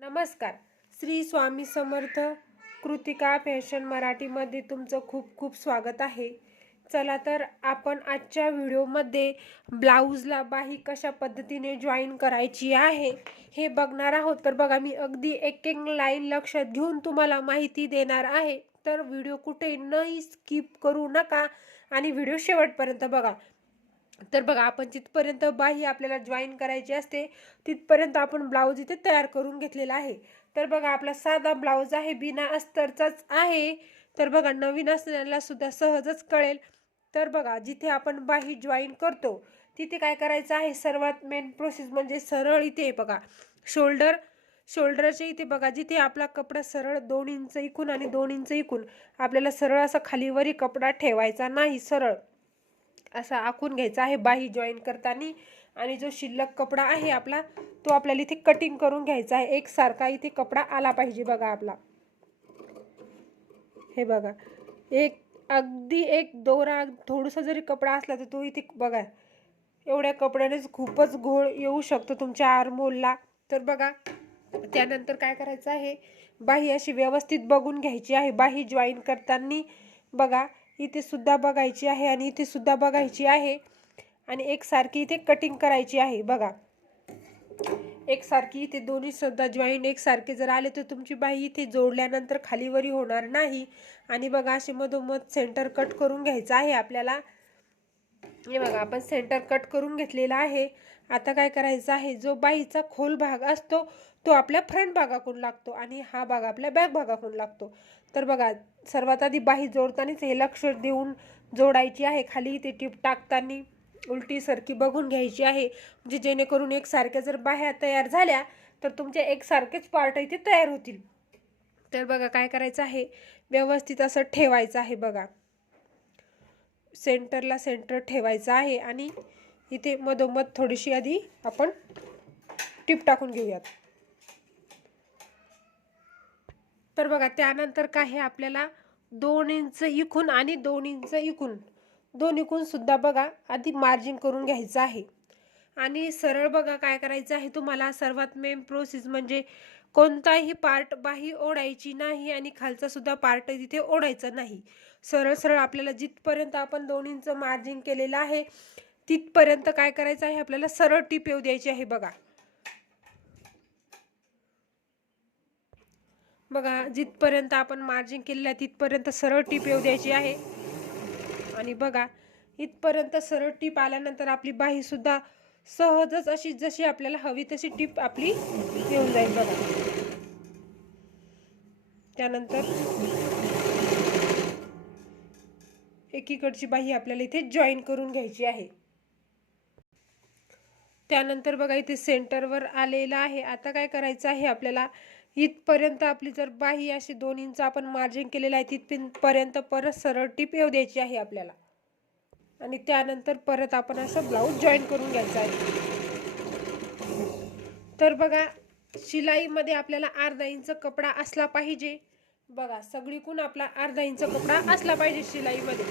नमस्कार. श्री स्वामी समर्थ कृतिका फॅशन मराठीमध्ये तुमचं खूप खूप स्वागत आहे. चला तर आपण आजच्या व्हिडिओमध्ये ब्लाऊजला बाही कशा पद्धतीने जॉईन करायची आहे हे बघणार आहोत. तर बघा मी अगदी एक एक लाईन लक्षात घेऊन तुम्हाला माहिती देणार आहे. तर व्हिडिओ कुठे नही स्किप करू नका आणि व्हिडिओ शेवटपर्यंत बघा. तर बघा आपण जिथपर्यंत बाही आपल्याला जॉईन करायची असते तिथपर्यंत आपण ब्लाऊज इथे तयार करून घेतलेला आहे. तर बघा आपला साधा ब्लाऊज आहे बिना अस्तरचाच आहे. तर बघा नवीन असलेल्याला सुद्धा सहजच कळेल. तर बघा जिथे आपण बाही जॉईन करतो तिथे काय करायचं आहे? सर्वात मेन प्रोसेस म्हणजे सरळ इथे आहे बघा शोल्डर शोल्डरच्या इथे बघा जिथे आपला कपडा सरळ दोन इंच इकून आणि दोन इंच इकून आपल्याला सरळ असा खालीवरी कपडा ठेवायचा नाही सरळ. असा आखून घ्यायचा आहे बाही जॉईन करताना. आणि जो शिल्लक कपडा आहे आपला तो आपल्याला इथे कटिंग करून घ्यायचा आहे. एकसारखा इथे कपडा आला पाहिजे बघा आपला. हे बघा. एक अगदी एक दोरा थोडासा जरी कपडा असला तर तो इथे बघा. एवढ्या कपड्यानेच खूपच घोळ येऊ शकतो तुमच्या आरमोलला. तर बघा त्यानंतर काय करायचं आहे? बाही अशी व्यवस्थित बघून घ्यायची आहे. बाही जॉईन करताना बघा. इथे सुद्धा बघायची आहे आणि इथे सुद्धा बघायची आहे. आणि एकसारखी इथे कटिंग करायची आहे. बघा. एकसारखी इथे दोन्ही सुद्धा जॉईंट एकसारखे जर आले तर तुमची बाई इथे जोडल्यानंतर खालीवरी होणार नाही. आणि बघा असे मधोमध सेंटर कट करून घ्यायचं आहे आपल्याला. हे बघा आपण सेंटर कट करून घेतलेला आहे. आता काय करायचं आहे? जो बाईचा खोल भाग असतो तो आपल्या फ्रंट भागाकडून लागतो आणि हा भाग आपल्या बॅक भागाकडून लागतो. तर बघा सर्वात आधी बाही जोडतानाच हे लक्ष देऊन जोडायची आहे. खाली ते टीप टाकताना उलटी सरकी बघून घ्यायची आहे. म्हणजे जेणेकरून एकसारख्या जर बाह्या तयार झाल्या तर तुमचे एकसारखेच पार्ट इथे तयार होतील. तर बघा काय करायचं आहे? व्यवस्थित असं ठेवायचं आहे बघा. सेंटरला सेंटर ठेवायचं आहे आणि इथे मधोमध थोडीशी आधी आपण टिप टाकून घेऊयात. तर बघा त्यानंतर काय आहे आपल्याला दोन इंच इकून आणि दोन इंच इकून दोन इकूनसुद्धा बघा आधी मार्जिन करून घ्यायचं आहे. आणि सरळ बघा काय करायचं आहे तुम्हाला? सर्वात मेन प्रोसेस म्हणजे कोणताही पार्ट बाही ओढायची नाही आणि खालचा सुद्धा पार्ट तिथे ओढायचा नाही. सरळ सरळ आपल्याला जिथपर्यंत आपण दोन इंच मार्जिन केलेलं आहे तिथपर्यंत काय करायचं आहे? आपल्याला सरळ टीप येऊ द्यायची आहे बघा. बघा जिथपर्यंत आपण मार्जिन केलेलं आहे तिथपर्यंत सरळ टीप येऊ द्यायची आहे. आणि बघा इथपर्यंत सरळ टीप आल्यानंतर आपली बाही सुद्धा सहजच अशी जशी आपल्याला हवी तशी टिप आपली येऊन जाईल बघा. त्यानंतर एकीकडची बाही आपल्याला इथे जॉईन करून घ्यायची आहे. त्यानंतर बघा इथे सेंटरवर आलेला आहे. आता काय करायचं आहे आपल्याला? इथपर्यंत आपली जर बाही अशी दोन इंच आपण मार्जिन केलेलं आहे तिथपर्यंत परत सरळ टीप येऊ द्यायची आहे आपल्याला. आणि त्यानंतर परत आपण असं ब्लाऊज जॉईन करून घ्यायचं आहे. तर बघा शिलाईमध्ये आपल्याला अर्धा इंच कपडा असला पाहिजे. बघा सगळीकून आपला अर्धा इंच कपडा असला पाहिजे शिलाईमध्ये.